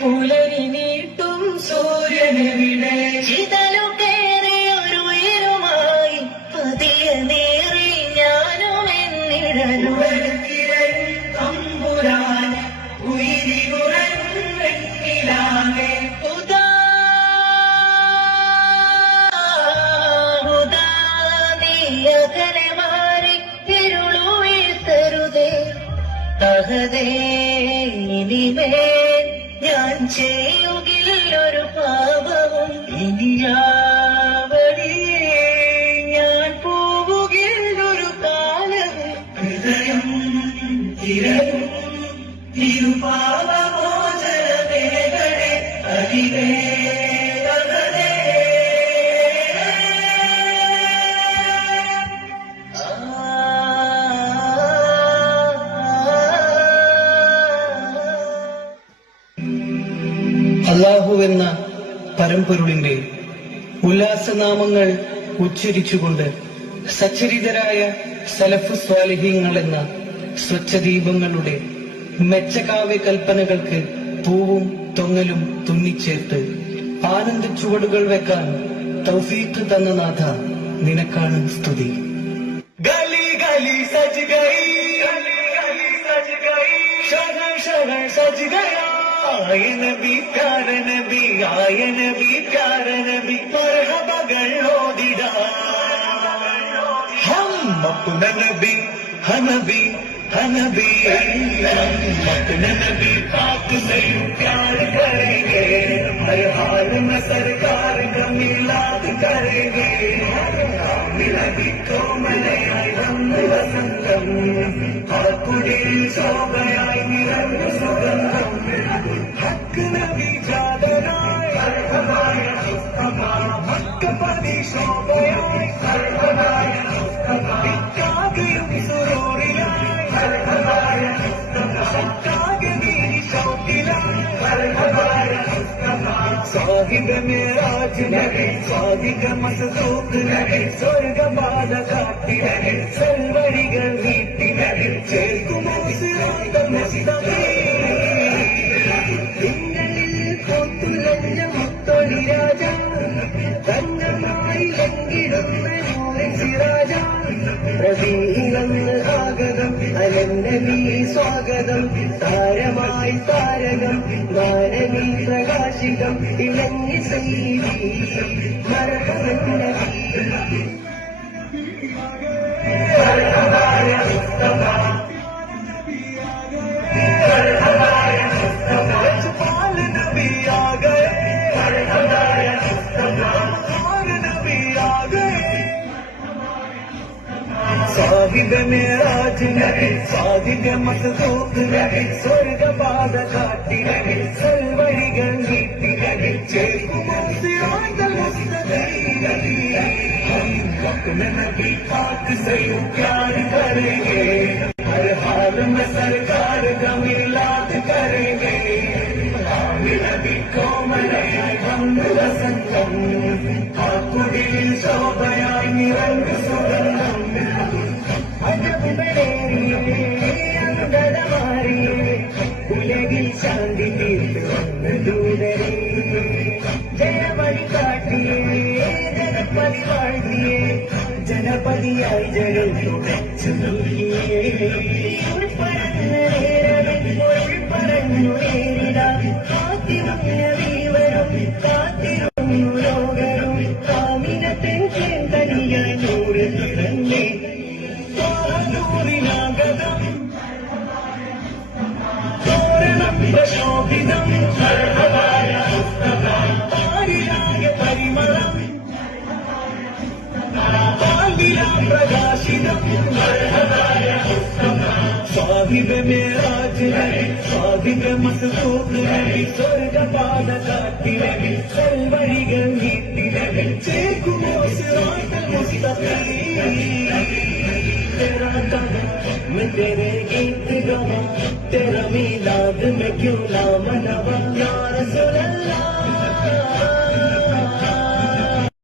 പുലരി നീട്ടും സൂര്യനെവിടെ ചിതലുകേറിയൊരു ഉയരുമായി പതിയെ നേറി ഞാനും എന്നിടലും തമ്പുരാൻ ഉയിരികുറങ്ങിലാകെ നീയകലെ മാറി ഇരുളുയർത്തരുതേ തഹതേ ഇനിമേൽ ഞാൻ ചെയ്യുകില്ലൊരു പാപവും ഇനിയാവഴിയേ ഞാൻ പോവുകില്ലൊരു കാലവും ഹൃദയം തിരയും തിരുപാപമോചനമേഖലെ അരികേ അല്ലാഹുവെന്ന പരമ്പൊരുളിന്റെ ഉല്ലാസനാമങ്ങൾ ഉച്ചരിച്ചുകൊണ്ട് സച്ചരിതരായ സലഫു സ്വാലിഹീങ്ങൾ എന്ന സ്വച്ഛദീപങ്ങളുടെ മെച്ചകാവ്യ കൽപ്പനകൾക്ക് പൂവും തൊങ്ങലും തുന്നിച്ചേർത്ത് ആനന്ദ ചുവടുകൾ വെക്കാൻ തൗഫീഖ് തന്ന നാഥ നിനക്കാണ് സ്തുതി. ഗലി ഗലി സജ് ഗയി, ശഹർ ശഹർ സജ് ഗയാ, ആയ നബി പ്യാര നബി, ആയ നബി പ്യാര നബി, മർഹബകൾ ഓദിടാ. ഹം അപ്ന നബി ഹനബി हनबी अपने नबी पाक से प्यार करेंगे, हर हाल में सरकार का मिलाद करेंगे. नबी को मने रंग वसंतम, हाकुड़ी शोभयाई निरंग सुगंधम, हक नबी जादराय सरहबाय मुस्तफा, हक पदी शोभयाई सरहबाय मुस्तफा, इक्कागयुम सुरूरियाय सरहबाय मुस्तफा, शक्कागदीन शौकिलाय सरहबाय मुस्तफा, साहिब मेराज नबी, सादिक मसदूक नबी, स्वर्ग बाध काटी नबी, सर्वरिകൾ നീട്ടി നബി, ചേർക്കുമോ സിറാത്തൽ മുസ്തഖീം. തിങ്കളിൽ കൊത്തുലഞ്ഞ മുത്തൊളി രാജ, തന്നമായി ലംഘിടുന്ന നൂറിൻ സിറാജ, റബീഇലെന്ന് ആഗതം അലന്നബി സ്വാഗതം, താരമായി താരകം നാരമീ പ്രകാശികം ഇളങ്ങി സൈദി മർഹബൻ നബി. सरहबाय मुस्तफा, सरहबाय मुस्तफा, पाल नबी आ गए, सरहबाय मुस्तफा, और नबी आ गए. साहिब मेराज नबी, सादिक मसदूक नबी, स्वर्ग बाध काटी नबी, सर्वरिകൾ നീട്ടി നബി, ചേർക്കുമോ സിറാത്തൽ മുസ്തഖീം. अपने नबी पाक से प्यार करेंगे, हर हाल में सरकार का मिलाद करेंगे. नबी को मने रंग वसंतम, हाकुड़ी शोभयाई निरंग सुगंधम, अजब बड़ेरिये अंगदमारिये, उलगिल शांति तीर्थ दूदरे, जय बलि काटिये जनपति वाഴ്ത്തിയേ, ജനപതിയായി ജനം തുടച്ചുനോക്കിയേ. ഉൾപ്പറഞ്ഞ നേരവൻ ഉൾപ്പറഞ്ഞു നേരിടാം, കാത്തിരുന്ന വീവരും കാത്തിരുന്നു ലോകരും, കാമിനത്തിൻ തനിയായി നൂറ് തിളങ്ങി നൂറിനാഗതം തോരണം പ്രശോഭിതം, സർഹബായ മുസ്തഫ, ആരിലായ പരിമളം प्रकाशितम, मरहबाय मुस्तफा, साहिब मेराज नबी, सादिक मसदूक नबी, स्वर्ग बाध काटी नबी, सर्वरिകൾ നീട്ടി നബി, ചേർക്കുമോ സിറാത്തൽ മുസ്തഖീം. तेरा कदम मैं तेरे गीत गावा, तेरा मिलाद में क्यों ना मनावा, या रसूल अल्लाह